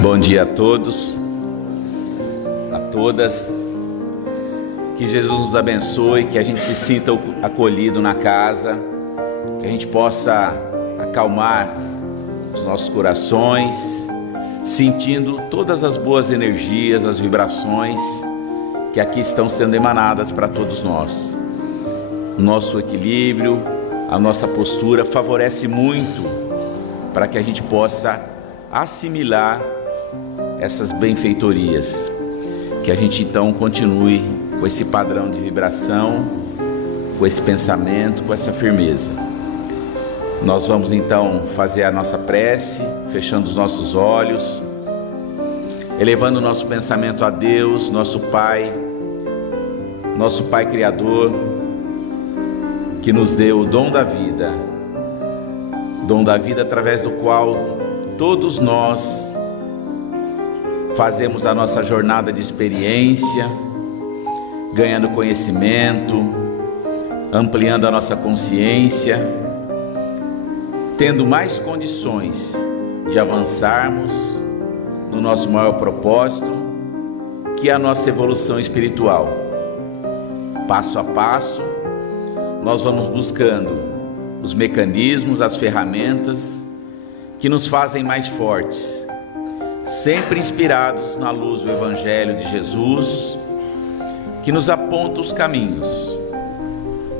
Bom dia a todos, a todas. Que Jesus nos abençoe, que a gente se sinta acolhido na casa, que a gente possa acalmar os nossos corações, sentindo todas as boas energias, as vibrações que aqui estão sendo emanadas para todos nós. O nosso equilíbrio, a nossa postura favorece muito para que a gente possa assimilar essas benfeitorias, que a gente então continue com esse padrão de vibração, com esse pensamento, com essa firmeza. Nós vamos então fazer a nossa prece, fechando os nossos olhos, elevando o nosso pensamento a Deus, nosso Pai Criador, que nos deu o dom da vida através do qual todos nós fazemos a nossa jornada de experiência, ganhando conhecimento, ampliando a nossa consciência, tendo mais condições de avançarmos no nosso maior propósito, que é a nossa evolução espiritual. Passo a passo, nós vamos buscando os mecanismos, as ferramentas que nos fazem mais fortes, sempre inspirados na luz do Evangelho de Jesus, que nos aponta os caminhos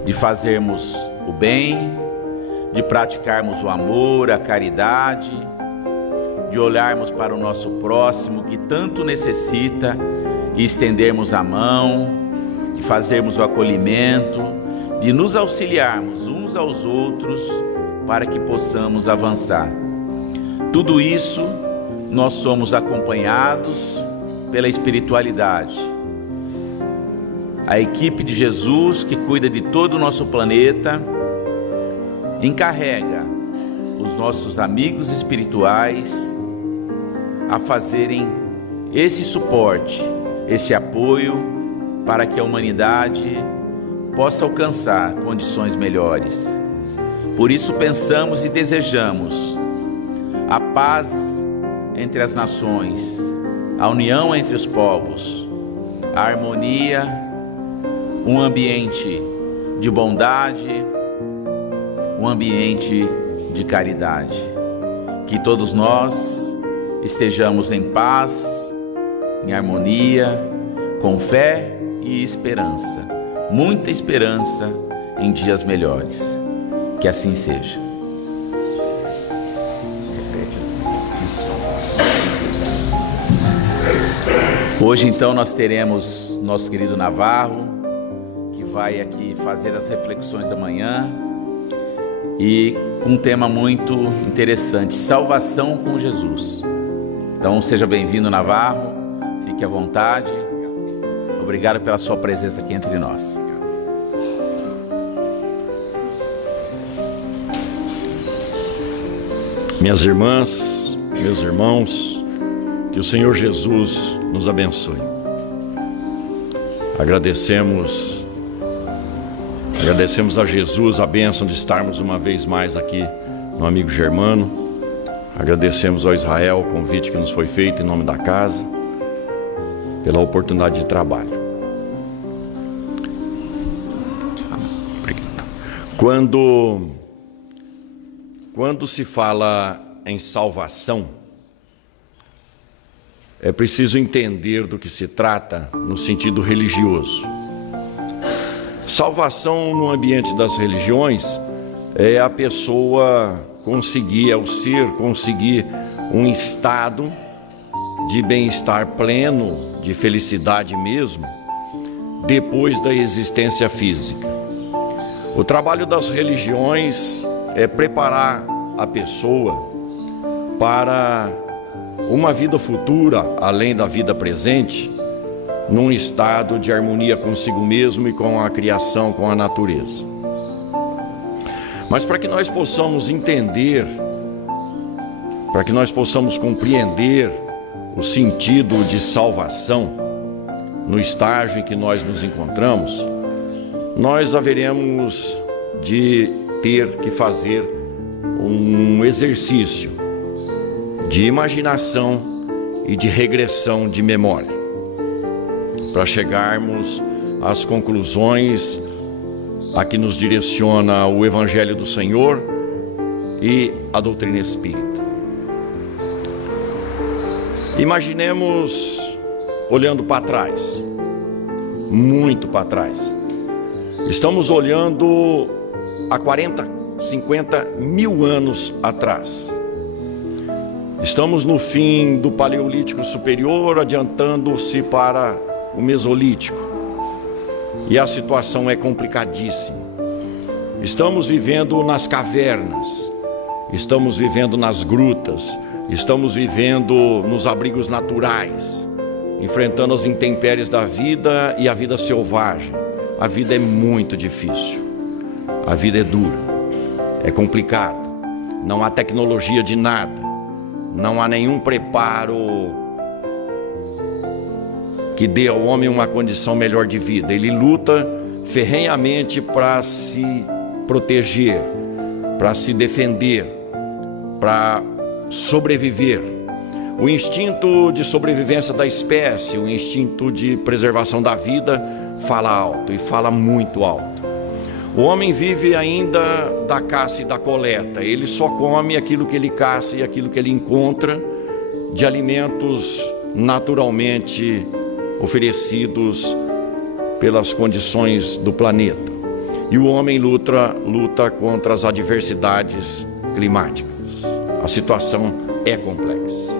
de fazermos o bem, de praticarmos o amor, a caridade, de olharmos para o nosso próximo que tanto necessita e estendermos a mão, de fazermos o acolhimento, de nos auxiliarmos uns aos outros para que possamos avançar. Tudo isso nós somos acompanhados pela espiritualidade. A equipe de Jesus, que cuida de todo o nosso planeta, encarrega os nossos amigos espirituais a fazerem esse suporte, esse apoio para que a humanidade possa alcançar condições melhores. Por isso pensamos e desejamos a paz entre as nações, a união entre os povos, a harmonia, um ambiente de bondade, um ambiente de caridade. Que todos nós estejamos em paz, em harmonia, com fé e esperança, muita esperança em dias melhores. Que assim seja. Hoje então nós teremos nosso querido Navarro, que vai aqui fazer as reflexões da manhã, e com um tema muito interessante: salvação com Jesus. Então seja bem-vindo, Navarro, fique à vontade. Obrigado pela sua presença aqui entre nós. Minhas irmãs, meus irmãos, que o Senhor Jesus nos abençoe. Agradecemos a Jesus a bênção de estarmos uma vez mais aqui no Amigo Germano. Agradecemos ao Israel o convite que nos foi feito em nome da casa, pela oportunidade de trabalho. Quando se fala em salvação, é preciso entender do que se trata no sentido religioso. Salvação no ambiente das religiões é a pessoa conseguir, é o ser conseguir um estado de bem-estar pleno, de felicidade mesmo, depois da existência física. O trabalho das religiões é preparar a pessoa para uma vida futura, além da vida presente, num estado de harmonia consigo mesmo e com a criação, com a natureza. Mas para que nós possamos entender, para que nós possamos compreender o sentido de salvação no estágio em que nós nos encontramos, nós haveremos de ter que fazer um exercício de imaginação e de regressão de memória, para chegarmos às conclusões a que nos direciona o Evangelho do Senhor e a doutrina espírita. Imaginemos olhando para trás, muito para trás. Estamos olhando há 40, 50 mil anos atrás. Estamos no fim do Paleolítico Superior, adiantando-se para o Mesolítico. E a situação é complicadíssima. Estamos vivendo nas cavernas, estamos vivendo nas grutas, estamos vivendo nos abrigos naturais, enfrentando as intempéries da vida e a vida selvagem. A vida é muito difícil, a vida é dura, é complicada, não há tecnologia de nada, não há nenhum preparo que dê ao homem uma condição melhor de vida. Ele luta ferrenhamente para se proteger, para se defender, para sobreviver. O instinto de sobrevivência da espécie, o instinto de preservação da vida fala alto, e fala muito alto. O homem vive ainda da caça e da coleta. Ele só come aquilo que ele caça e aquilo que ele encontra de alimentos naturalmente oferecidos pelas condições do planeta. E o homem luta contra as adversidades climáticas. A situação é complexa.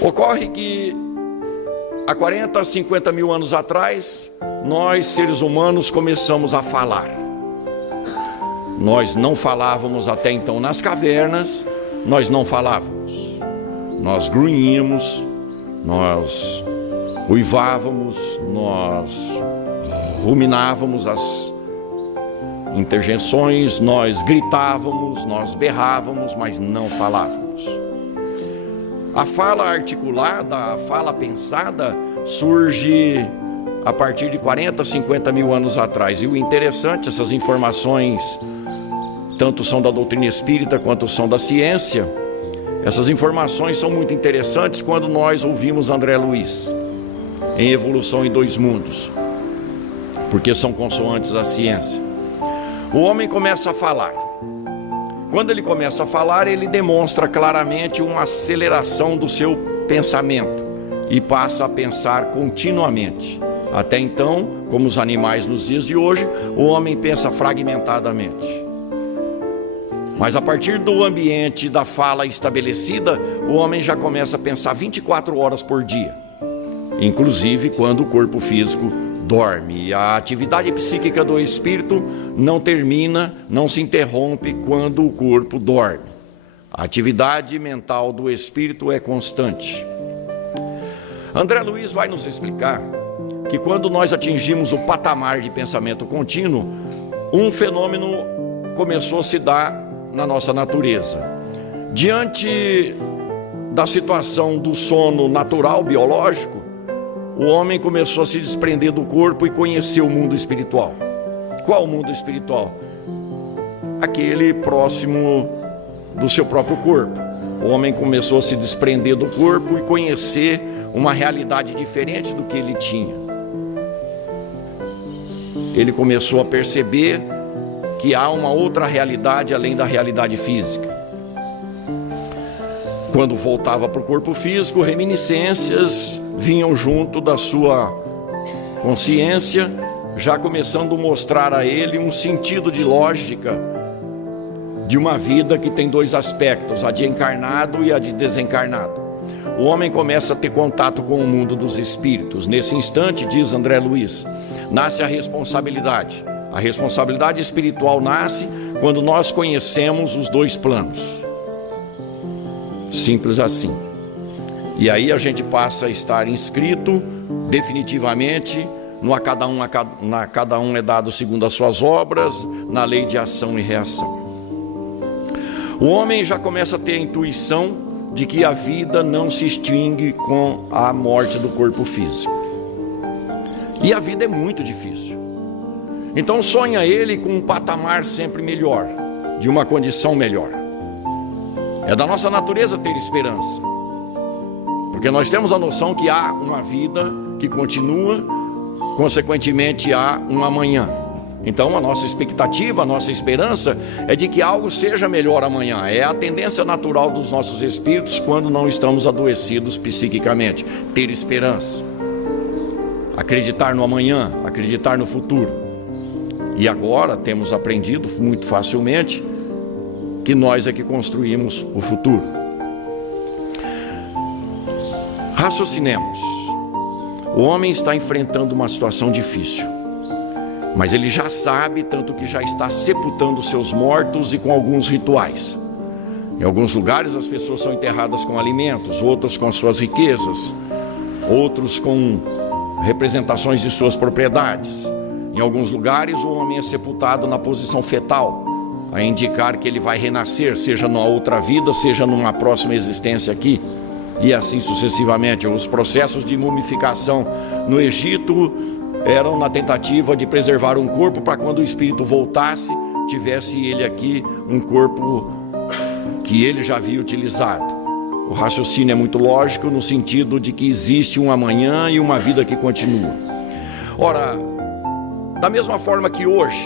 Ocorre que há 40, 50 mil anos atrás, nós seres humanos começamos a falar. Nós não falávamos até então nas cavernas, nós não falávamos. Nós grunhíamos, nós uivávamos, nós ruminávamos as interjeições, nós gritávamos, nós berrávamos, mas não falávamos. A fala articulada, a fala pensada surge a partir de 40, 50 mil anos atrás. E o interessante, essas informações tanto são da doutrina espírita quanto são da ciência. Essas informações são muito interessantes quando nós ouvimos André Luiz em Evolução em Dois Mundos, porque são consoantes à ciência. O homem começa a falar. Quando ele começa a falar, ele demonstra claramente uma aceleração do seu pensamento e passa a pensar continuamente. Até então, como os animais nos dias de hoje, o homem pensa fragmentadamente. Mas a partir do ambiente da fala estabelecida, o homem já começa a pensar 24 horas por dia, inclusive quando o corpo físico dorme. A atividade psíquica do espírito não termina, não se interrompe quando o corpo dorme. A atividade mental do espírito é constante. André Luiz vai nos explicar que quando nós atingimos o patamar de pensamento contínuo, um fenômeno começou a se dar na nossa natureza. Diante da situação do sono natural, biológico, o homem começou a se desprender do corpo e conhecer o mundo espiritual. Qual o mundo espiritual? Aquele próximo do seu próprio corpo. O homem começou a se desprender do corpo e conhecer uma realidade diferente do que ele tinha. Ele começou a perceber que há uma outra realidade além da realidade física. Quando voltava para o corpo físico, reminiscências vinham junto da sua consciência, já começando a mostrar a ele um sentido de lógica de uma vida que tem dois aspectos, a de encarnado e a de desencarnado. O homem começa a ter contato com o mundo dos espíritos. Nesse instante, diz André Luiz, nasce a responsabilidade. A responsabilidade espiritual nasce quando nós conhecemos os dois planos. Simples assim. E aí a gente passa a estar inscrito definitivamente no a cada um é dado segundo as suas obras, na lei de ação e reação. O homem já começa a ter a intuição de que a vida não se extingue com a morte do corpo físico. E a vida é muito difícil. Então sonha ele com um patamar sempre melhor, de uma condição melhor. É da nossa natureza ter esperança, porque nós temos a noção que há uma vida que continua, consequentemente há um amanhã. Então a nossa expectativa, a nossa esperança é de que algo seja melhor amanhã. É a tendência natural dos nossos espíritos quando não estamos adoecidos psiquicamente. Ter esperança, acreditar no amanhã, acreditar no futuro. E agora temos aprendido muito facilmente que nós é que construímos o futuro. Raciocinemos. O homem está enfrentando uma situação difícil, mas ele já sabe, tanto que já está sepultando seus mortos e com alguns rituais. Em alguns lugares as pessoas são enterradas com alimentos, outros com suas riquezas, outros com representações de suas propriedades. Em alguns lugares o homem é sepultado na posição fetal, a indicar que ele vai renascer, seja numa outra vida, seja numa próxima existência aqui, e assim sucessivamente. Os processos de mumificação no Egito eram na tentativa de preservar um corpo para quando o espírito voltasse, tivesse ele aqui um corpo que ele já havia utilizado. O raciocínio é muito lógico no sentido de que existe um amanhã e uma vida que continua. Ora, da mesma forma que hoje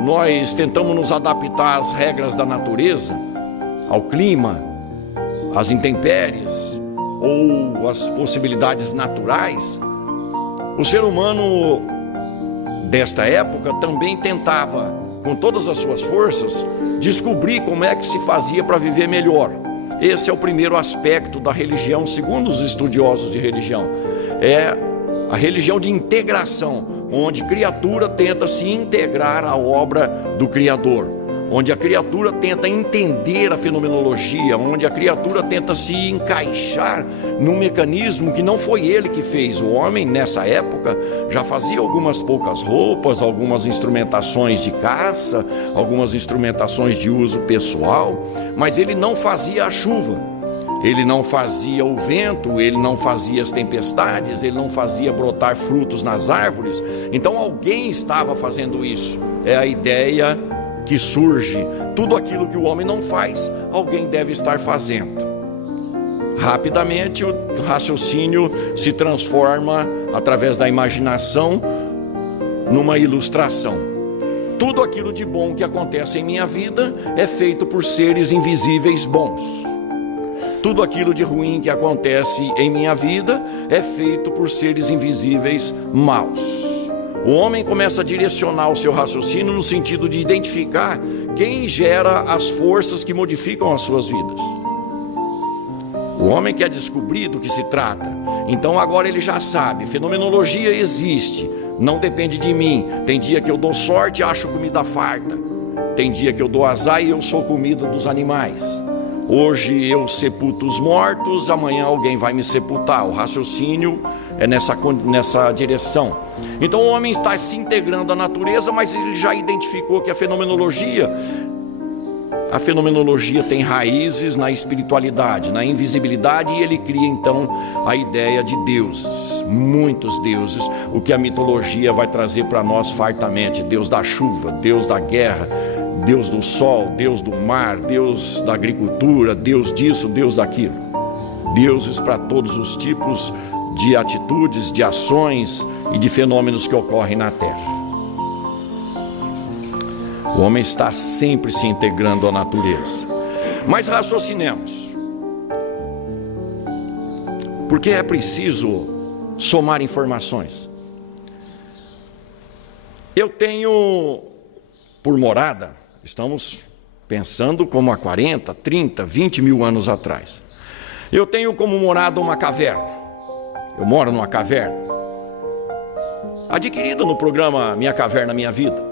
nós tentamos nos adaptar às regras da natureza, ao clima, às intempéries ou às possibilidades naturais, o ser humano desta época também tentava, com todas as suas forças, descobrir como é que se fazia para viver melhor. Esse é o primeiro aspecto da religião, segundo os estudiosos de religião. É a religião de integração, onde a criatura tenta se integrar à obra do Criador, onde a criatura tenta entender a fenomenologia, onde a criatura tenta se encaixar num mecanismo que não foi ele que fez. O homem, nessa época, já fazia algumas poucas roupas, algumas instrumentações de caça, algumas instrumentações de uso pessoal, mas ele não fazia a chuva, ele não fazia o vento, ele não fazia as tempestades, ele não fazia brotar frutos nas árvores. Então alguém estava fazendo isso. É a ideia que surge: tudo aquilo que o homem não faz, alguém deve estar fazendo. Rapidamente o raciocínio se transforma, através da imaginação, numa ilustração. Tudo aquilo de bom que acontece em minha vida é feito por seres invisíveis bons. Tudo aquilo de ruim que acontece em minha vida é feito por seres invisíveis maus. O homem começa a direcionar o seu raciocínio no sentido de identificar quem gera as forças que modificam as suas vidas. O homem quer descobrir do que se trata. Então agora ele já sabe, fenomenologia existe, não depende de mim. Tem dia que eu dou sorte e acho comida farta. Tem dia que eu dou azar e eu sou comida dos animais. Hoje eu sepulto os mortos, amanhã alguém vai me sepultar. O raciocínio é nessa direção. Então o homem está se integrando à natureza, mas ele já identificou que a fenomenologia tem raízes na espiritualidade, na invisibilidade, e ele cria então a ideia de deuses, muitos deuses, o que a mitologia vai trazer para nós fartamente: Deus da chuva, Deus da guerra, Deus do sol, Deus do mar, Deus da agricultura, Deus disso, Deus daquilo. Deuses para todos os tipos de atitudes, de ações e de fenômenos que ocorrem na Terra. O homem está sempre se integrando à natureza. Mas raciocinemos. Porque é preciso somar informações. Eu tenho por morada, estamos pensando como há 40, 30, 20 mil anos atrás. Eu tenho como morada uma caverna. Eu moro numa caverna, adquirida no programa Minha Caverna Minha Vida,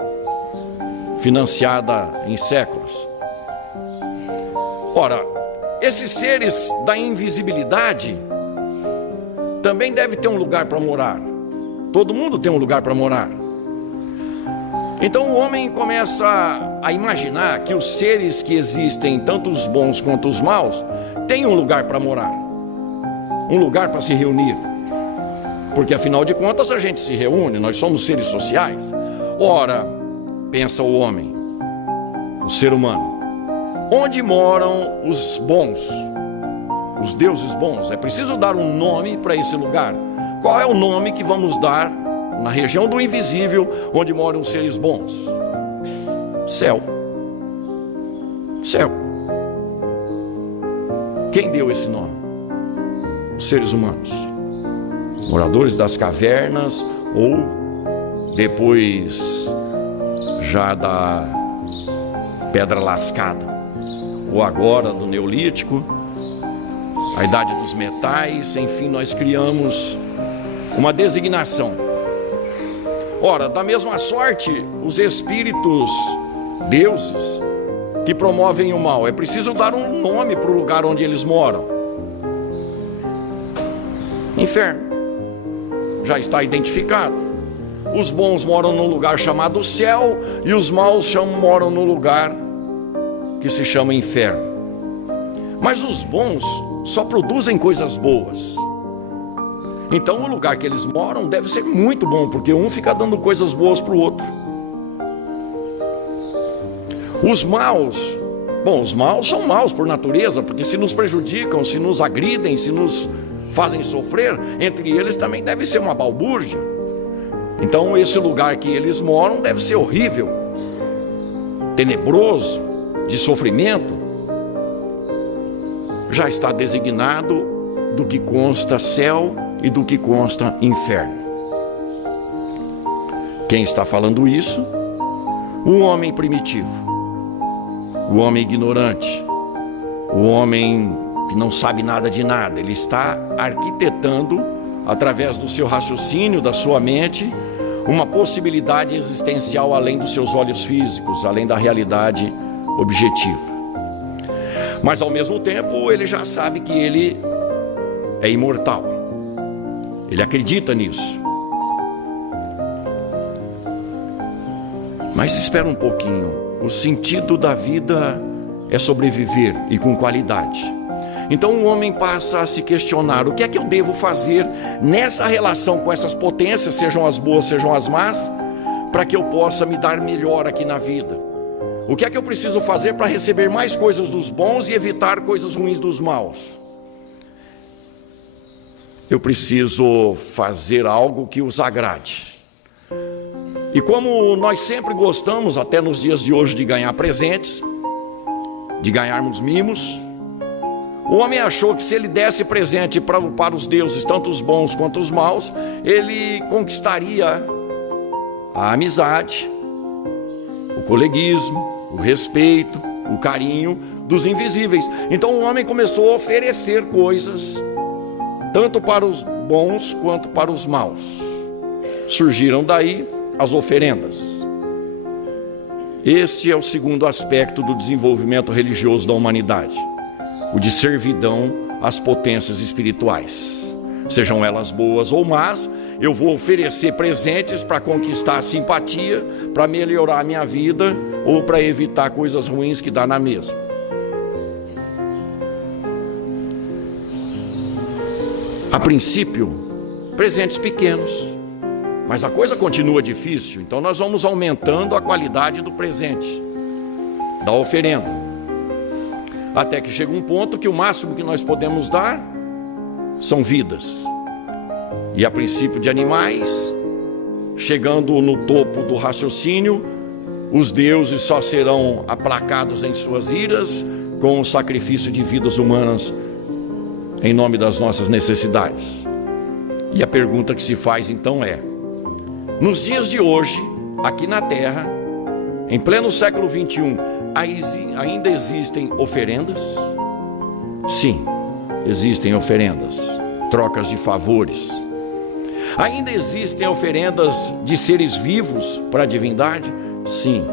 financiada em séculos. Ora, esses seres da invisibilidade também devem ter um lugar para morar. Todo mundo tem um lugar para morar. Então o homem começa a imaginar que os seres que existem, tanto os bons quanto os maus, têm um lugar para morar, um lugar para se reunir. Porque afinal de contas a gente se reúne, nós somos seres sociais. Ora, pensa o homem, o ser humano, onde moram os bons, os deuses bons. É preciso dar um nome para esse lugar. Qual é o nome que vamos dar na região do invisível, onde moram os seres bons? Céu. Céu. Quem deu esse nome? Os seres humanos, moradores das cavernas, ou depois já da pedra lascada, ou agora do Neolítico, a idade dos metais. Enfim, nós criamos uma designação. Ora, da mesma sorte, os espíritos, deuses, que promovem o mal, é preciso dar um nome para o lugar onde eles moram. Inferno. Já está identificado. Os bons moram num lugar chamado céu, e os maus moram num lugar que se chama inferno. Mas os bons só produzem coisas boas. Então o lugar que eles moram deve ser muito bom, porque um fica dando coisas boas para o outro. Os maus, os maus são maus por natureza, porque se nos prejudicam, se nos agridem, se nos fazem sofrer, entre eles também deve ser uma balbúrdia. Então esse lugar que eles moram deve ser horrível, tenebroso, de sofrimento. Já está designado do que consta céu e do que consta inferno. Quem está falando isso? O homem primitivo, o homem ignorante, o homem que não sabe nada de nada. Ele está arquitetando, através do seu raciocínio, da sua mente, uma possibilidade existencial além dos seus olhos físicos, além da realidade objetiva. Mas ao mesmo tempo ele já sabe que ele é imortal. Ele acredita nisso. Mas espera um pouquinho. O sentido da vida é sobreviver, e com qualidade. Então o homem passa a se questionar: o que é que eu devo fazer nessa relação com essas potências, sejam as boas, sejam as más, para que eu possa me dar melhor aqui na vida? O que é que eu preciso fazer para receber mais coisas dos bons e evitar coisas ruins dos maus? Eu preciso fazer algo que os agrade. E como nós sempre gostamos, até nos dias de hoje, de ganhar presentes, de ganharmos mimos, o homem achou que se ele desse presente para os deuses, tanto os bons quanto os maus, ele conquistaria a amizade, o coleguismo, o respeito, o carinho dos invisíveis. Então o homem começou a oferecer coisas, tanto para os bons quanto para os maus. Surgiram daí as oferendas. Esse é o segundo aspecto do desenvolvimento religioso da humanidade, o de servidão às potências espirituais. Sejam elas boas ou más, eu vou oferecer presentes para conquistar a simpatia, para melhorar a minha vida ou para evitar coisas ruins que dá na mesma. A princípio, presentes pequenos, mas a coisa continua difícil, então nós vamos aumentando a qualidade do presente, da oferenda, até que chega um ponto que o máximo que nós podemos dar são vidas. E a princípio de animais, chegando no topo do raciocínio, os deuses só serão aplacados em suas iras com o sacrifício de vidas humanas em nome das nossas necessidades. E a pergunta que se faz então é: nos dias de hoje, aqui na Terra, em pleno século 21, ainda existem oferendas? Sim, existem oferendas, trocas de favores. Ainda existem oferendas de seres vivos para a divindade? Sim,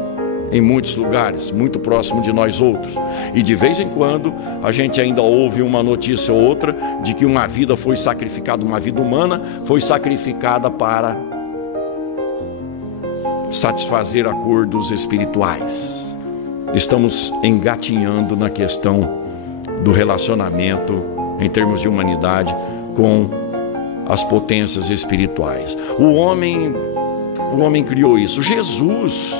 em muitos lugares, muito próximo de nós outros. E de vez em quando, a gente ainda ouve uma notícia ou outra de que uma vida foi sacrificada, uma vida humana foi sacrificada para satisfazer acordos espirituais. Estamos engatinhando na questão do relacionamento, em termos de humanidade, com as potências espirituais. O homem criou isso. Jesus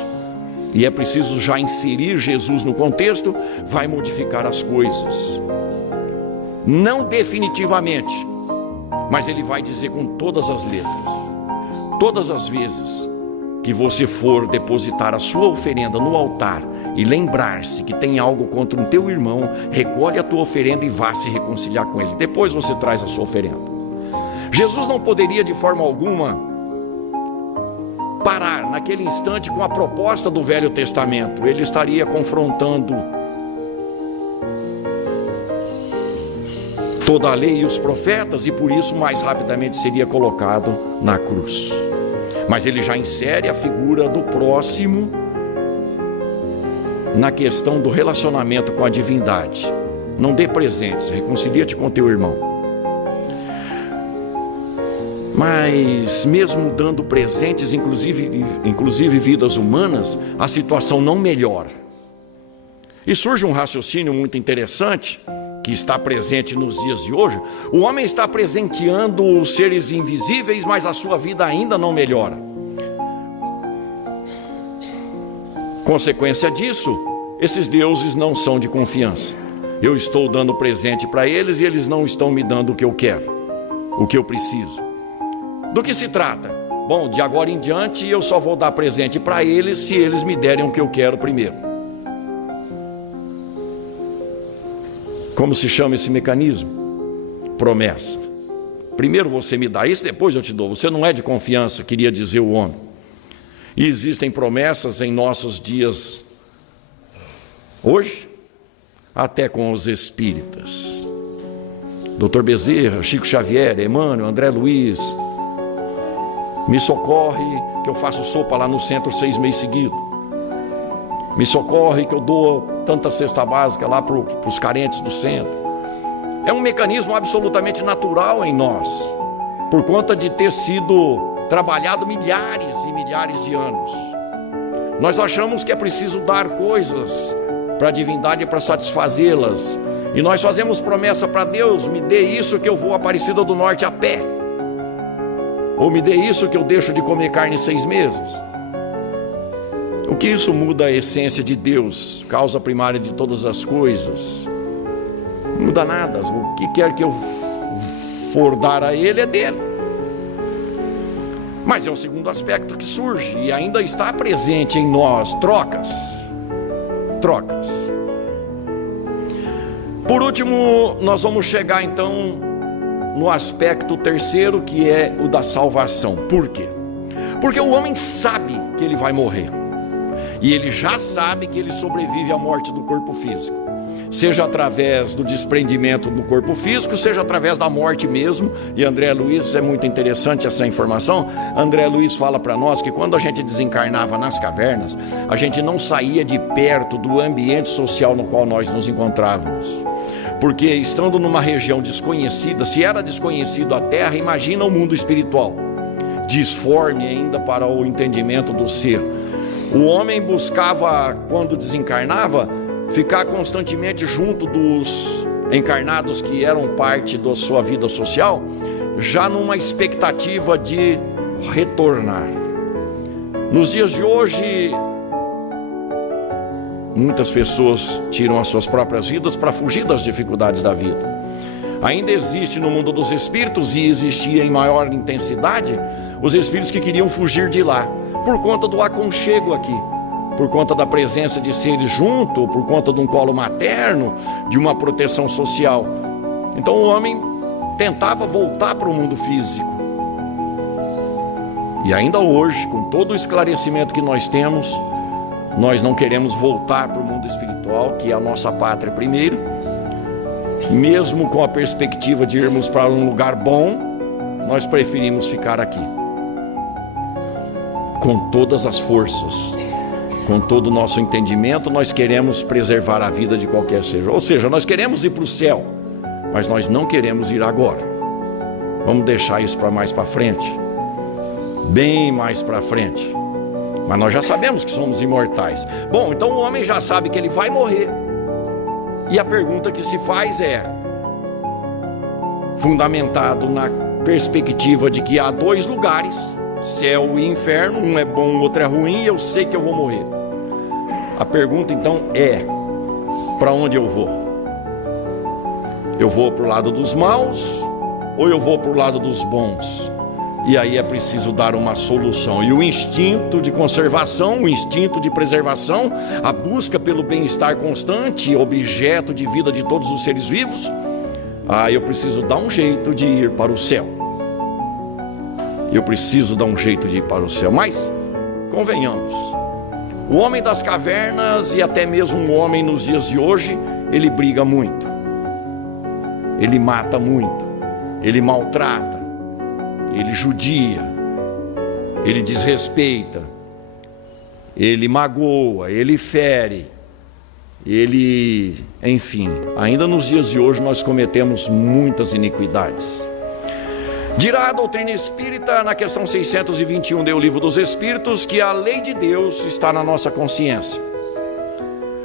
e é preciso já inserir Jesus no contexto, vai modificar as coisas. Não definitivamente, mas ele vai dizer com todas as letras: todas as vezes que você for depositar a sua oferenda no altar e lembrar-se que tem algo contra um teu irmão, recolhe a tua oferenda e vá se reconciliar com ele. Depois você traz a sua oferenda. Jesus não poderia de forma alguma parar naquele instante com a proposta do Velho Testamento. Ele estaria confrontando toda a lei e os profetas, e por isso mais rapidamente seria colocado na cruz. Mas ele já insere a figura do próximo na questão do relacionamento com a divindade. Não dê presentes, reconcilia-te com teu irmão. Mas mesmo dando presentes, inclusive vidas humanas, a situação não melhora. E surge um raciocínio muito interessante, que está presente nos dias de hoje. O homem está presenteando os seres invisíveis, mas a sua vida ainda não melhora. Consequência disso, esses deuses não são de confiança. Eu estou dando presente para eles e eles não estão me dando o que eu quero, o que eu preciso. Do que se trata? Bom, de agora em diante eu só vou dar presente para eles se eles me derem o que eu quero primeiro. Como se chama esse mecanismo? Promessa. Primeiro você me dá isso, depois eu te dou. Você não é de confiança, queria dizer o homem. E existem promessas em nossos dias hoje, até com os espíritas. Dr. Bezerra, Chico Xavier, Emmanuel, André Luiz. Me socorre que eu faço sopa lá no centro 6 meses seguidos. Me socorre que eu dou tanta cesta básica lá para os carentes do centro. É um mecanismo absolutamente natural em nós, por conta de ter sido trabalhado milhares e milhares de anos. Nós achamos que é preciso dar coisas para a divindade para satisfazê-las. E nós fazemos promessa para Deus: me dê isso que eu vou a Aparecida do Norte a pé. Ou me dê isso que eu deixo de comer carne 6 meses. O que isso muda a essência de Deus, causa primária de todas as coisas? Não muda nada. O que quer que eu for dar a Ele é dele. Mas é o segundo aspecto que surge e ainda está presente em nós: trocas. Trocas. Por último, nós vamos chegar então no aspecto terceiro, que é o da salvação. Por quê? Porque o homem sabe que ele vai morrer. E ele já sabe que ele sobrevive à morte do corpo físico. Seja através do desprendimento do corpo físico, seja através da morte mesmo. E André Luiz, é muito interessante essa informação. André Luiz fala para nós que quando a gente desencarnava nas cavernas, a gente não saía de perto do ambiente social no qual nós nos encontrávamos. Porque estando numa região desconhecida, se era desconhecido a terra, imagina o mundo espiritual, disforme ainda para o entendimento do ser. O homem buscava, quando desencarnava, ficar constantemente junto dos encarnados que eram parte da sua vida social, já numa expectativa de retornar. Nos dias de hoje, muitas pessoas tiram as suas próprias vidas para fugir das dificuldades da vida. Ainda existe no mundo dos espíritos, e existia em maior intensidade, os espíritos que queriam fugir de lá, por conta do aconchego aqui, por conta da presença de seres junto, por conta de um colo materno, de uma proteção social. Então o homem tentava voltar para o mundo físico. E ainda hoje, com todo o esclarecimento que nós temos, nós não queremos voltar para o mundo espiritual, que é a nossa pátria primeiro, mesmo com a perspectiva de irmos para um lugar bom, nós preferimos ficar aqui. Com todas as forças, com todo o nosso entendimento, nós queremos preservar a vida de qualquer seja. Ou seja, nós queremos ir para o céu, mas nós não queremos ir agora. Vamos deixar isso para mais para frente, bem mais para frente. Mas nós já sabemos que somos imortais. Bom, então o homem já sabe que ele vai morrer. E a pergunta que se faz é, fundamentado na perspectiva de que há 2 lugares, céu e inferno, um é bom, o outro é ruim, e eu sei que eu vou morrer. A pergunta então é: para onde eu vou? Eu vou para o lado dos maus ou eu vou para o lado dos bons? E aí é preciso dar uma solução. E o instinto de conservação, o instinto de preservação, a busca pelo bem-estar constante, objeto de vida de todos os seres vivos, eu preciso dar um jeito de ir para o céu. Eu preciso dar um jeito de ir para o céu. Mas, convenhamos, o homem das cavernas e até mesmo o homem nos dias de hoje, ele briga muito, ele mata muito, ele maltrata, ele judia, ele desrespeita, ele magoa, ele fere, ele, enfim, ainda nos dias de hoje nós cometemos muitas iniquidades. Dirá a doutrina espírita na questão 621 do Livro dos Espíritos que a lei de Deus está na nossa consciência.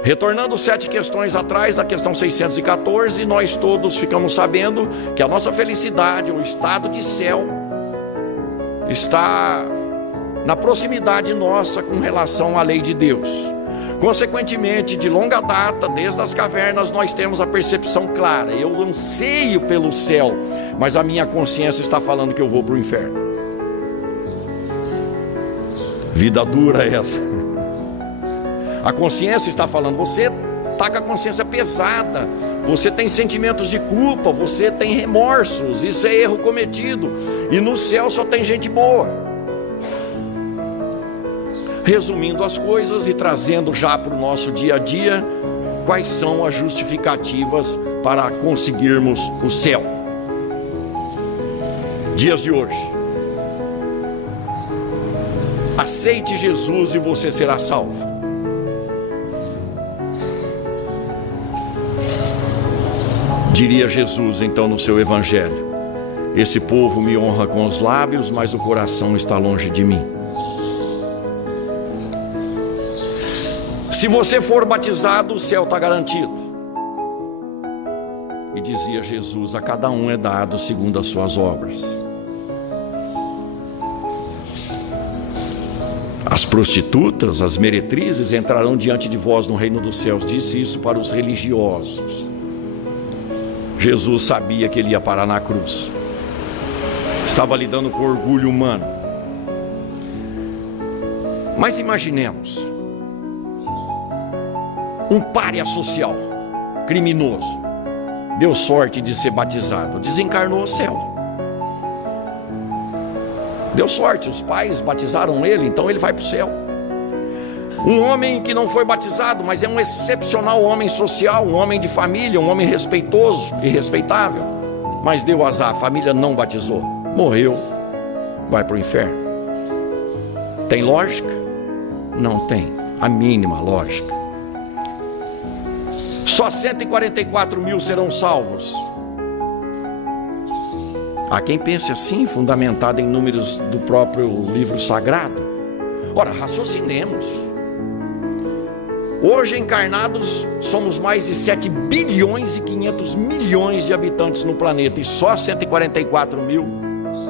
Retornando 7 questões atrás, na questão 614, nós todos ficamos sabendo que a nossa felicidade, o estado de céu, está na proximidade nossa com relação à lei de Deus. Consequentemente, de longa data, desde as cavernas, nós temos a percepção clara: eu anseio pelo céu, mas a minha consciência está falando que eu vou para o inferno. Vida dura essa. A consciência está falando, você está com a consciência pesada, você tem sentimentos de culpa, você tem remorsos, isso é erro cometido, e no céu só tem gente boa. Resumindo as coisas e trazendo já para o nosso dia a dia, quais são as justificativas para conseguirmos o céu? Dias de hoje: aceite Jesus e você será salvo. Diria Jesus então no seu evangelho: esse povo me honra com os lábios, mas o coração está longe de mim. Se você for batizado, o céu está garantido. E dizia Jesus: a cada um é dado segundo as suas obras. As prostitutas, as meretrizes entrarão diante de vós no reino dos céus. Disse isso para os religiosos. Jesus sabia que ele ia parar na cruz. Estava lidando com orgulho humano. Mas imaginemos um pária social, criminoso, deu sorte de ser batizado, desencarnou o céu. Deu sorte, os pais batizaram ele, então ele vai para o céu. Um homem que não foi batizado, mas é um excepcional homem social, um homem de família, um homem respeitoso e respeitável, mas deu azar, a família não batizou, morreu, vai para o inferno. Tem lógica? Não tem a mínima lógica. Só 144 mil serão salvos. Há quem pense assim, fundamentado em números do próprio livro sagrado. Ora, raciocinemos. Hoje encarnados somos mais de 7 bilhões e 500 milhões de habitantes no planeta, e só 144 mil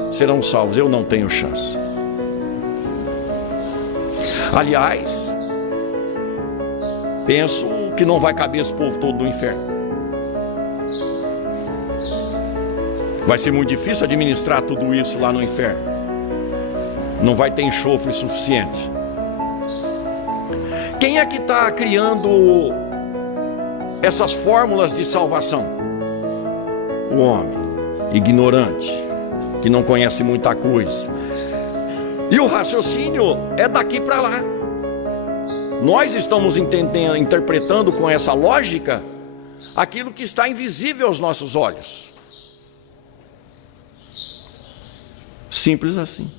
serão salvos. Eu não tenho chance. Aliás, penso que não vai caber esse povo todo no inferno. Vai ser muito difícil administrar tudo isso lá no inferno. Não vai ter enxofre suficiente. Quem é que está criando essas fórmulas de salvação? O homem ignorante, que não conhece muita coisa. E o raciocínio é daqui para lá. Nós estamos entendendo, interpretando com essa lógica aquilo que está invisível aos nossos olhos. Simples assim.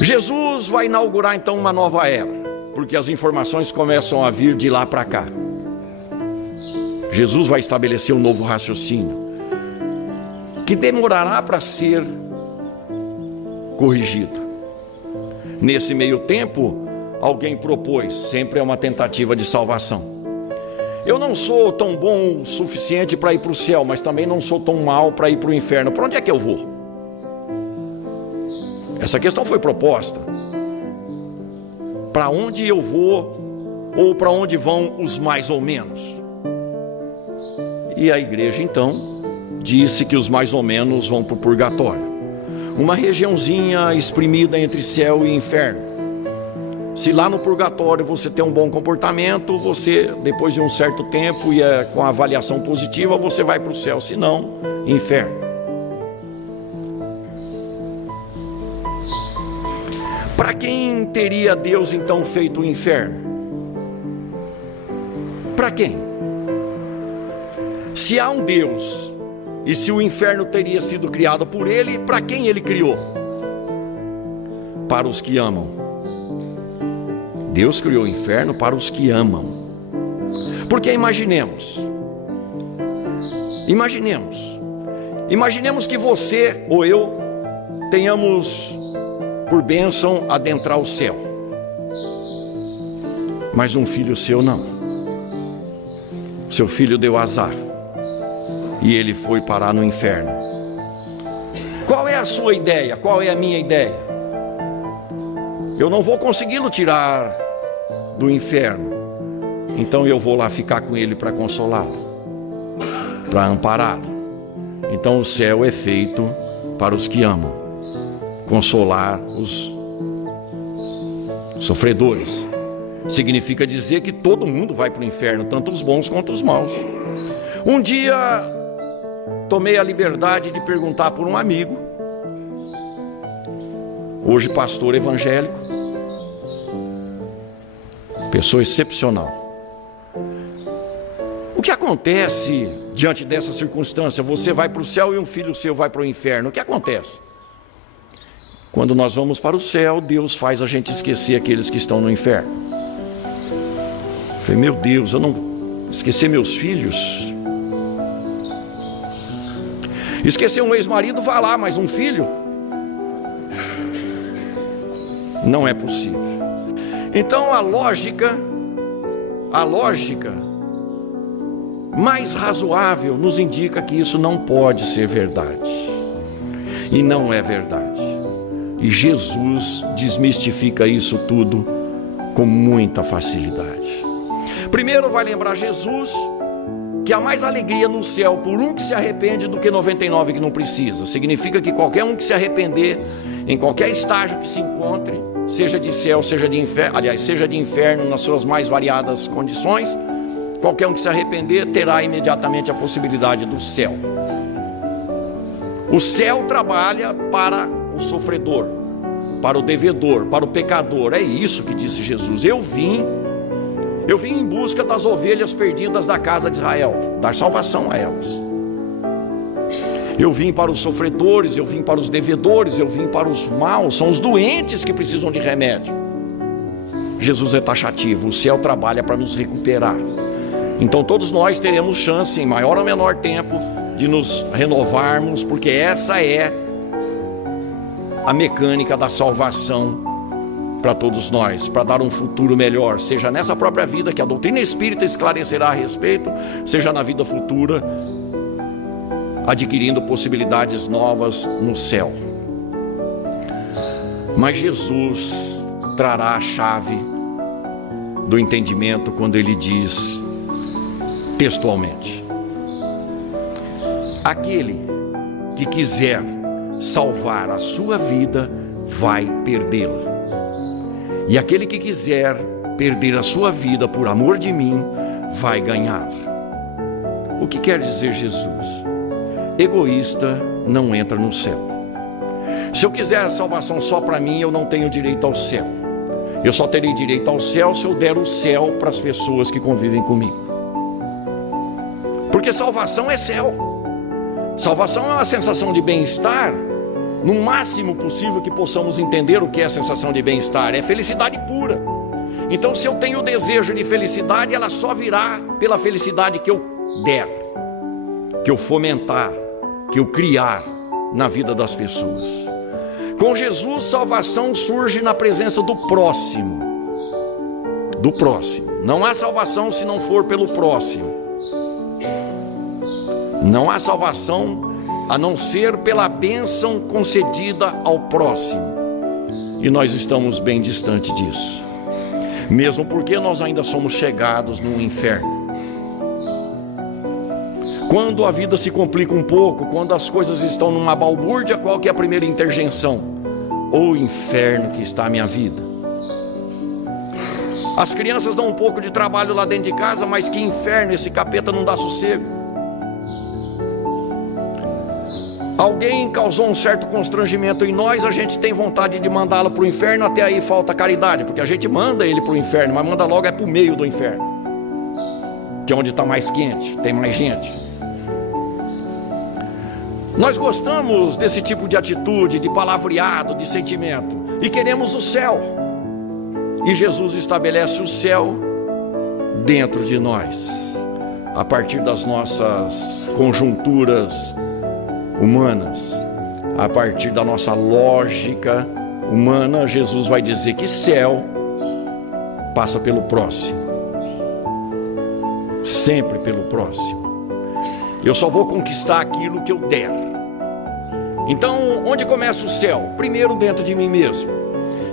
Jesus vai inaugurar então uma nova era, porque as informações começam a vir de lá para cá. Jesus vai estabelecer um novo raciocínio, que demorará para ser corrigido. Nesse meio tempo, alguém propôs, sempre é uma tentativa de salvação. Eu não sou tão bom o suficiente para ir para o céu, mas também não sou tão mal para ir para o inferno. Para onde é que eu vou? Essa questão foi proposta. para onde eu vou ou para onde vão os mais ou menos? E a igreja então disse que os mais ou menos vão para o purgatório, uma regiãozinha espremida entre céu e inferno. Se lá no purgatório você tem um bom comportamento, você, depois de um certo tempo e com a avaliação positiva, você vai para o céu, se não, inferno. Para quem teria Deus então feito o inferno? Para quem? Se há um Deus e se o inferno teria sido criado por Ele, para quem Ele criou? Para os que amam. Deus criou o inferno para os que amam. Porque imaginemos que você ou eu tenhamos por bênção adentrar o céu, mas um filho seu não. Seu filho deu azar e ele foi parar no inferno. Qual é a sua ideia? Qual é a minha ideia? Eu não vou consegui-lo tirar do inferno, então eu vou lá ficar com ele para consolá-lo, para ampará-lo. Então o céu é feito para os que amam, consolar os sofredores. Significa dizer que todo mundo vai para o inferno, tanto os bons quanto os maus. Um dia tomei a liberdade de perguntar por um amigo, hoje pastor evangélico, pessoa excepcional. O que acontece diante dessa circunstância? Você vai para o céu e um filho seu vai para o inferno. O que acontece? Quando nós vamos para o céu, Deus faz a gente esquecer aqueles que estão no inferno. Eu falei, meu Deus, eu não esquecer meus filhos? Esquecer um ex-marido, vai lá, mas um filho? Não é possível. Então a lógica mais razoável nos indica que isso não pode ser verdade. E não é verdade. E Jesus desmistifica isso tudo com muita facilidade. Primeiro vai lembrar Jesus que há mais alegria no céu por um que se arrepende do que 99 que não precisa. Significa que qualquer um que se arrepender, em qualquer estágio que se encontre, seja de céu, seja de inferno, aliás, seja de inferno nas suas mais variadas condições, qualquer um que se arrepender terá imediatamente a possibilidade do céu. O céu trabalha para o sofredor, para o devedor, para o pecador. É isso que disse Jesus. Eu vim em busca das ovelhas perdidas da casa de Israel, dar salvação a elas. Eu vim para os sofredores, eu vim para os devedores, eu vim para os maus, são os doentes que precisam de remédio. Jesus é taxativo, o céu trabalha para nos recuperar. Então todos nós teremos chance, em maior ou menor tempo, de nos renovarmos, porque essa é a mecânica da salvação para todos nós, para dar um futuro melhor, seja nessa própria vida que a doutrina espírita esclarecerá a respeito, seja na vida futura, adquirindo possibilidades novas no céu. Mas Jesus trará a chave do entendimento quando ele diz textualmente: aquele que quiser salvar a sua vida vai perdê-la, e aquele que quiser perder a sua vida por amor de mim vai ganhar. O que quer dizer Jesus? Egoísta não entra no céu. Se eu quiser salvação só para mim, eu não tenho direito ao céu. Eu só terei direito ao céu se eu der o céu para as pessoas que convivem comigo. Porque salvação é céu. Salvação é uma sensação de bem-estar, no máximo possível que possamos entender o que é a sensação de bem-estar. É felicidade pura. Então, se eu tenho o desejo de felicidade, ela só virá pela felicidade que eu der, que eu fomentar, que eu criar na vida das pessoas. Com Jesus, salvação surge na presença do próximo. Do próximo. Não há salvação se não for pelo próximo. Não há salvação a não ser pela bênção concedida ao próximo. E nós estamos bem distante disso. mesmo porque nós ainda somos chegados no inferno. Quando a vida se complica um pouco, quando as coisas estão numa balbúrdia, qual que é a primeira interjeição? O inferno que está a minha vida. As crianças dão um pouco de trabalho lá dentro de casa, mas que inferno, esse capeta não dá sossego. Alguém causou um certo constrangimento em nós, a gente tem vontade de mandá-lo para o inferno, até aí falta caridade, porque a gente manda ele para o inferno, mas manda logo para o meio do inferno, que é onde está mais quente, tem mais gente. Nós gostamos desse tipo de atitude, de palavreado, de sentimento, e queremos o céu. E Jesus estabelece o céu dentro de nós, a partir das nossas conjunturas humanas, a partir da nossa lógica humana. Jesus vai dizer que céu passa pelo próximo, sempre pelo próximo. Eu só vou conquistar aquilo que eu der. Então, onde começa o céu? Primeiro dentro de mim mesmo.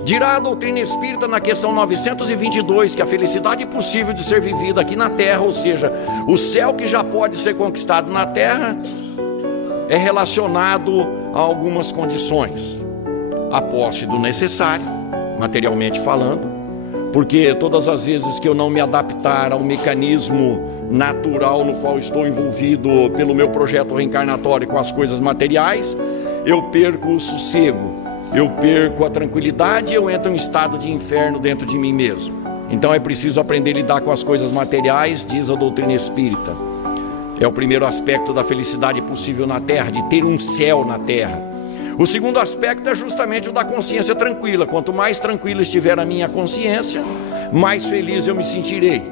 Dirá a doutrina espírita na questão 922 que a felicidade possível de ser vivida aqui na terra, ou seja, o céu que já pode ser conquistado na terra, é relacionado a algumas condições. A posse do necessário, materialmente falando, porque todas as vezes que eu não me adaptar ao mecanismo natural no qual estou envolvido pelo meu projeto reencarnatório com as coisas materiais, eu perco o sossego, eu perco a tranquilidade, eu entro em um estado de inferno dentro de mim mesmo. Então é preciso aprender a lidar com as coisas materiais, diz a doutrina espírita. É o primeiro aspecto da felicidade possível na terra, de ter um céu na terra. O segundo aspecto é justamente o da consciência tranquila. Quanto mais tranquila estiver a minha consciência, mais feliz eu me sentirei.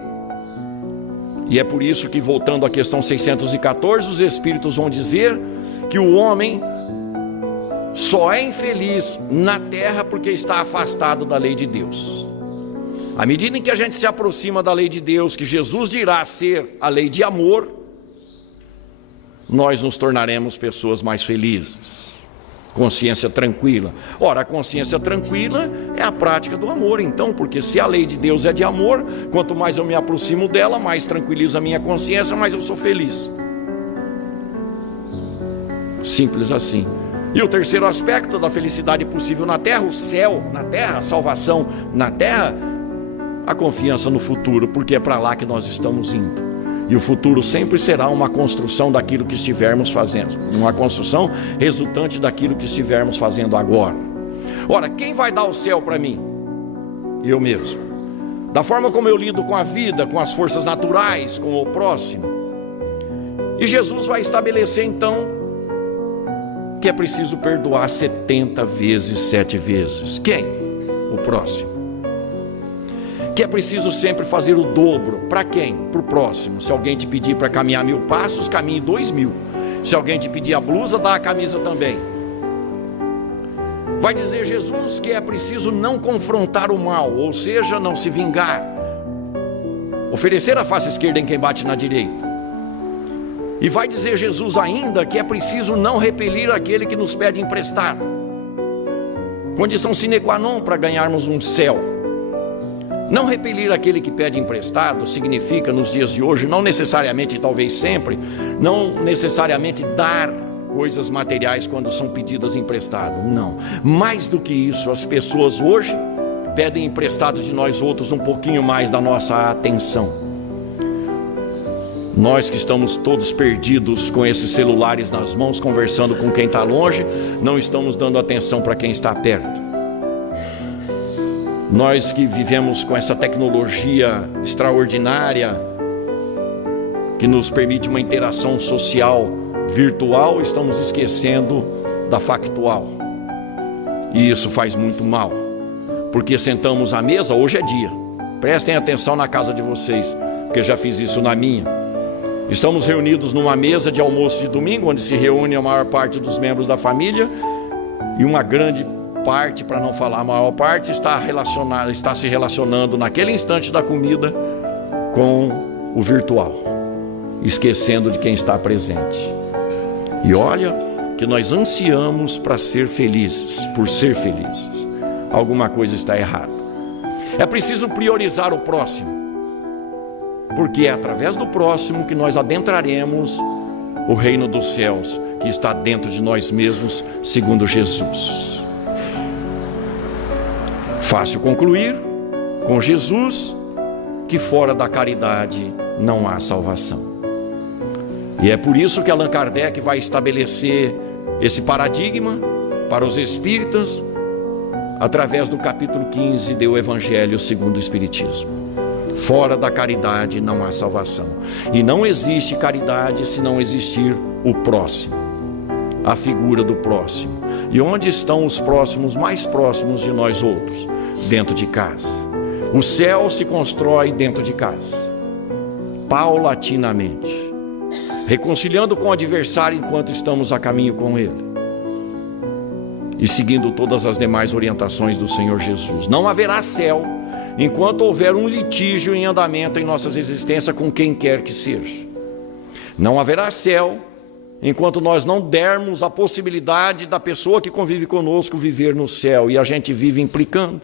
E é por isso que, voltando à questão 614, os espíritos vão dizer que o homem só é infeliz na terra porque está afastado da lei de Deus. À medida em que a gente se aproxima da lei de Deus, que Jesus dirá ser a lei de amor, nós nos tornaremos pessoas mais felizes. Consciência tranquila. Ora, a consciência tranquila é a prática do amor, então, porque se a lei de Deus é de amor, quanto mais eu me aproximo dela, mais tranquiliza a minha consciência, mais eu sou feliz. Simples assim. E o terceiro aspecto da felicidade possível na terra, o céu na terra, a salvação na terra, a confiança no futuro, porque é para lá que nós estamos indo. E o futuro sempre será uma construção daquilo que estivermos fazendo, uma construção resultante daquilo que estivermos fazendo agora. Ora, quem vai dar o céu para mim? Eu mesmo. Da forma como eu lido com a vida, com as forças naturais, com o próximo. E Jesus vai estabelecer então que é preciso perdoar 70 vezes 7 vezes. Quem? O próximo. Que é preciso sempre fazer o dobro. Para quem? Para o próximo. Se alguém te pedir para caminhar 1000 passos, caminhe 2000. Se alguém te pedir a blusa, dá a camisa também. Vai dizer Jesus que é preciso não confrontar o mal, ou seja, não se vingar. Oferecer a face esquerda em quem bate na direita. E vai dizer Jesus ainda que é preciso não repelir aquele que nos pede emprestado. Condição sine qua non para ganharmos um céu. Não repelir aquele que pede emprestado significa, nos dias de hoje, não necessariamente, talvez sempre, não necessariamente dar coisas materiais quando são pedidas emprestado, não. Mais do que isso, as pessoas hoje pedem emprestado de nós outros um pouquinho mais da nossa atenção. Nós que estamos todos perdidos com esses celulares nas mãos, conversando com quem está longe, não estamos dando atenção para quem está perto. Nós que vivemos com essa tecnologia extraordinária, que nos permite uma interação social virtual, estamos esquecendo da factual. E isso faz muito mal, porque sentamos à mesa, hoje é dia. Prestem atenção na casa de vocês, porque já fiz isso na minha. Estamos reunidos numa mesa de almoço de domingo, onde se reúne a maior parte dos membros da família, e uma grande parte, para não falar a maior parte, está se relacionando naquele instante da comida com o virtual, esquecendo de quem está presente. E olha que nós ansiamos para ser felizes, por ser felizes. Alguma coisa está errada. É preciso priorizar o próximo, porque é através do próximo que nós adentraremos o reino dos céus, que está dentro de nós mesmos, segundo Jesus. Fácil concluir com Jesus que fora da caridade não há salvação. E é por isso que Allan Kardec vai estabelecer esse paradigma para os espíritas através do capítulo 15 do Evangelho segundo o Espiritismo. Fora da caridade não há salvação. E não existe caridade se não existir o próximo, a figura do próximo. E onde estão os próximos mais próximos de nós outros? Dentro de casa. O céu se constrói dentro de casa, paulatinamente, reconciliando com o adversário enquanto estamos a caminho com ele, e seguindo todas as demais orientações do Senhor Jesus. Não haverá céu enquanto houver um litígio em andamento em nossas existências com quem quer que seja. Não haverá céu enquanto nós não dermos a possibilidade da pessoa que convive conosco viver no céu. E a gente vive implicando,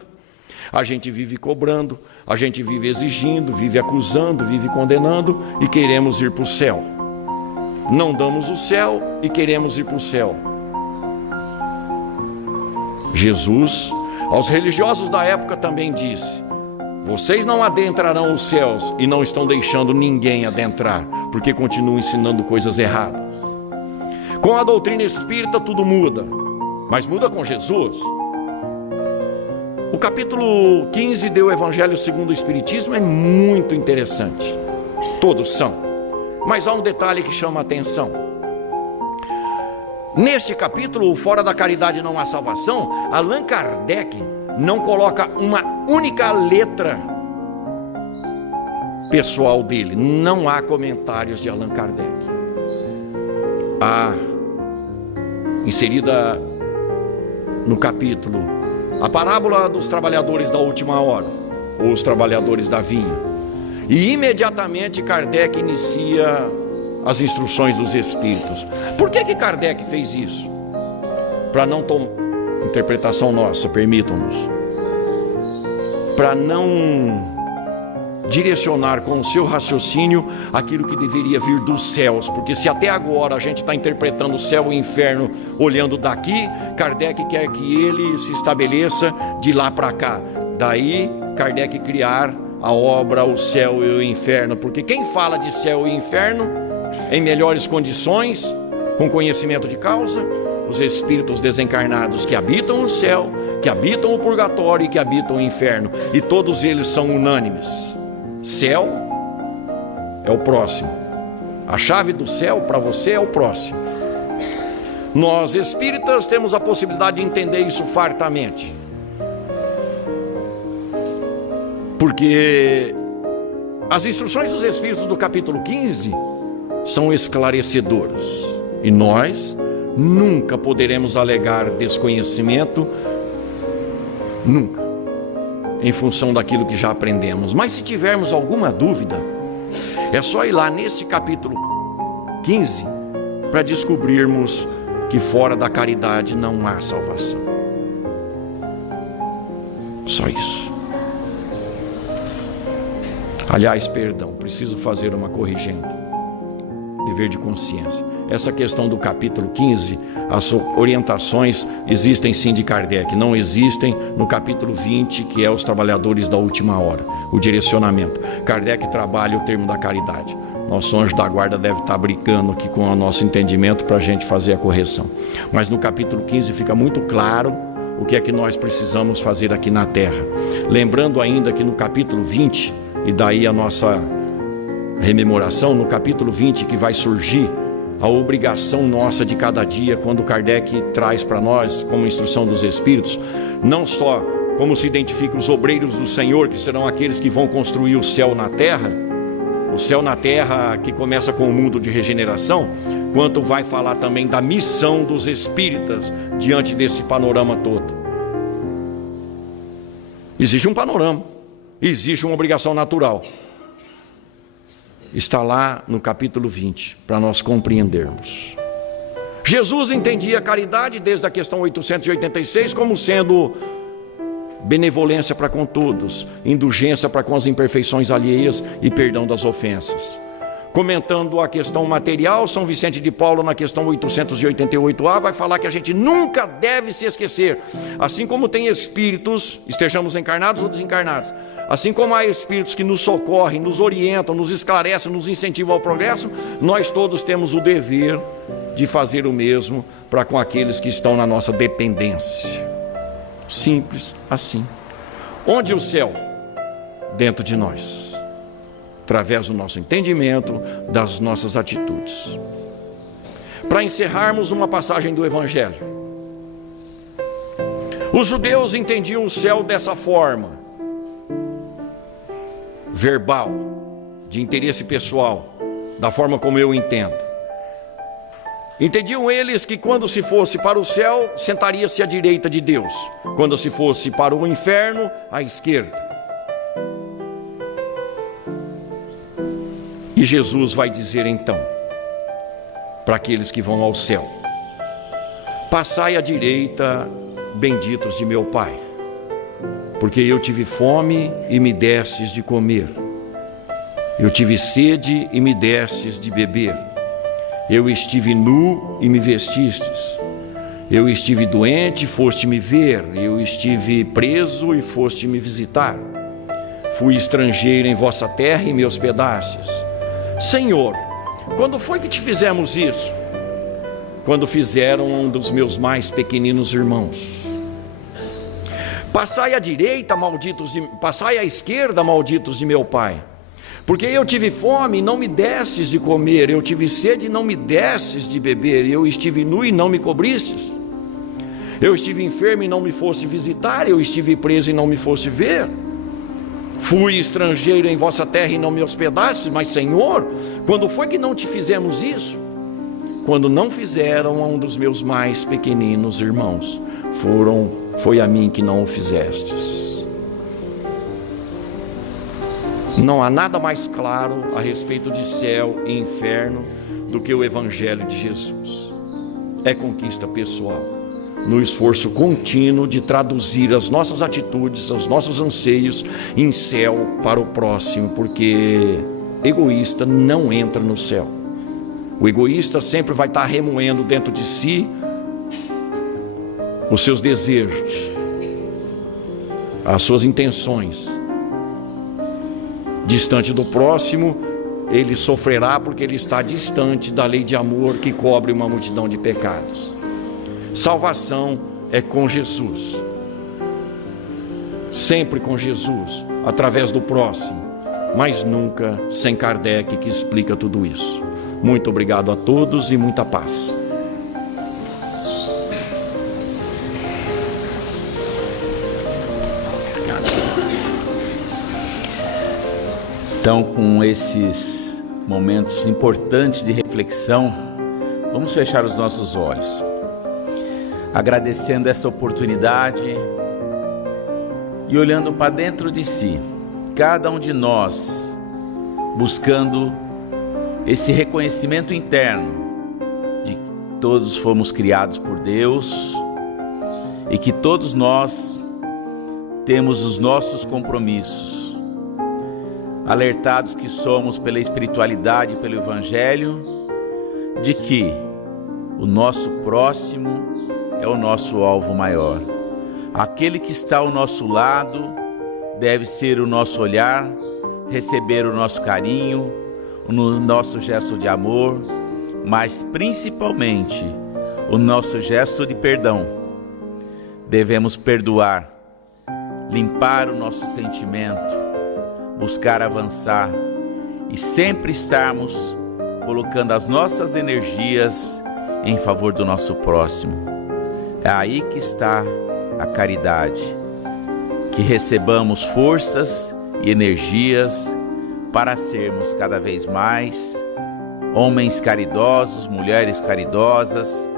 a gente vive cobrando, a gente vive exigindo, vive acusando, vive condenando e queremos ir para o céu. Não damos o céu e queremos ir para o céu. Jesus, aos religiosos da época, também disse: vocês não adentrarão os céus, e não estão deixando ninguém adentrar, porque continuam ensinando coisas erradas. Com a doutrina espírita tudo muda, mas muda com Jesus. O capítulo 15 do Evangelho segundo o Espiritismo é muito interessante. Todos são, mas há um detalhe que chama a atenção. Neste capítulo, fora da caridade não há salvação, Allan Kardec não coloca uma única letra pessoal dele. Não há comentários de Allan Kardec. Há inserida no capítulo a parábola dos trabalhadores da última hora, ou os trabalhadores da vinha. E imediatamente Kardec inicia as instruções dos espíritos. Por que Kardec fez isso? Para não tomar interpretação nossa, permitam-nos, para não direcionar com o seu raciocínio aquilo que deveria vir dos céus, porque se até agora a gente está interpretando o céu e o inferno olhando daqui, Kardec quer que ele se estabeleça de lá para cá. Daí Kardec criar a obra O Céu e o Inferno, porque quem fala de céu e inferno em melhores condições, com conhecimento de causa, os espíritos desencarnados que habitam o céu, que habitam o purgatório e que habitam o inferno, e todos eles são unânimes. Céu é o próximo. A chave do céu para você é o próximo. Nós espíritas temos a possibilidade de entender isso fartamente, porque as instruções dos espíritos do capítulo 15 são esclarecedoras, e nós nunca poderemos alegar desconhecimento, nunca, em função daquilo que já aprendemos. Mas se tivermos alguma dúvida, é só ir lá neste capítulo 15 para descobrirmos que fora da caridade não há salvação. Só isso. Aliás, perdão, preciso fazer uma corrigenda. Dever de consciência. Essa questão do capítulo 15, as orientações existem sim de Kardec, não existem no capítulo 20, que é os trabalhadores da última hora, o direcionamento. Kardec trabalha o termo da caridade. Nosso anjo da guarda deve estar brincando aqui com o nosso entendimento para a gente fazer a correção. Mas no capítulo 15 fica muito claro o que é que nós precisamos fazer aqui na Terra. Lembrando ainda que no capítulo 20, e daí a nossa rememoração, no capítulo 20 que vai surgir a obrigação nossa de cada dia, quando Kardec traz para nós como instrução dos espíritos, não só como se identificam os obreiros do Senhor, que serão aqueles que vão construir o céu na terra, o céu na terra que começa com o mundo de regeneração, quanto vai falar também da missão dos espíritas diante desse panorama todo. Existe um panorama, existe uma obrigação natural. Está lá no capítulo 20, para nós compreendermos. Jesus entendia a caridade desde a questão 886 como sendo benevolência para com todos, indulgência para com as imperfeições alheias e perdão das ofensas. Comentando a questão material, São Vicente de Paulo, na questão 888A, vai falar que a gente nunca deve se esquecer, assim como tem espíritos, estejamos encarnados ou desencarnados, assim como há espíritos que nos socorrem, nos orientam, nos esclarecem, nos incentivam ao progresso, nós todos temos o dever de fazer o mesmo para com aqueles que estão na nossa dependência. Simples assim. Onde o céu? Dentro de nós, através do nosso entendimento, das nossas atitudes. Para encerrarmos, uma passagem do Evangelho. Os judeus entendiam o céu dessa forma, verbal, de interesse pessoal, da forma como eu entendo. Entendiam eles que quando se fosse para o céu, sentaria-se à direita de Deus, quando se fosse para o inferno, à esquerda. E Jesus vai dizer então, para aqueles que vão ao céu: passai à direita, benditos de meu Pai, porque eu tive fome e me destes de comer, eu tive sede e me destes de beber, eu estive nu e me vestistes, eu estive doente e foste me ver, eu estive preso e foste me visitar, fui estrangeiro em vossa terra e me hospedastes. Senhor, quando foi que te fizemos isso? Quando fizeram um dos meus mais pequeninos irmãos. Passai à direita, passai à esquerda, malditos de meu Pai, porque eu tive fome e não me destes de comer, eu tive sede e não me destes de beber, eu estive nu e não me cobristes, eu estive enfermo e não me foste visitar, eu estive preso e não me foste ver, fui estrangeiro em vossa terra e não me hospedastes. Mas Senhor, quando foi que não te fizemos isso? Quando não fizeram a um dos meus mais pequeninos irmãos, foi a mim que não o fizestes. Não há nada mais claro a respeito de céu e inferno do que o Evangelho de Jesus. É conquista pessoal, no esforço contínuo de traduzir as nossas atitudes, os nossos anseios em céu para o próximo, porque egoísta não entra no céu. O egoísta sempre vai estar remoendo dentro de si os seus desejos, as suas intenções. Distante do próximo, ele sofrerá porque ele está distante da lei de amor que cobre uma multidão de pecados. Salvação é com Jesus, sempre com Jesus, através do próximo, mas nunca sem Kardec, que explica tudo isso. Muito obrigado a todos e muita paz. Então, com esses momentos importantes de reflexão, vamos fechar os nossos olhos, agradecendo essa oportunidade e olhando para dentro de si, cada um de nós buscando esse reconhecimento interno de que todos fomos criados por Deus e que todos nós temos os nossos compromissos, alertados que somos pela espiritualidade e pelo Evangelho, de que o nosso próximo é o nosso alvo maior. Aquele que está ao nosso lado deve ser o nosso olhar, receber o nosso carinho, o nosso gesto de amor, mas principalmente o nosso gesto de perdão. Devemos perdoar, limpar o nosso sentimento, buscar avançar e sempre estarmos colocando as nossas energias em favor do nosso próximo. É aí que está a caridade, que recebamos forças e energias para sermos cada vez mais homens caridosos, mulheres caridosas,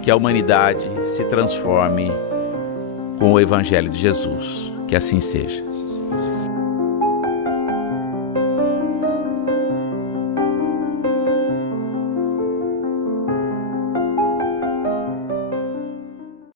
que a humanidade se transforme com o Evangelho de Jesus. Que assim seja.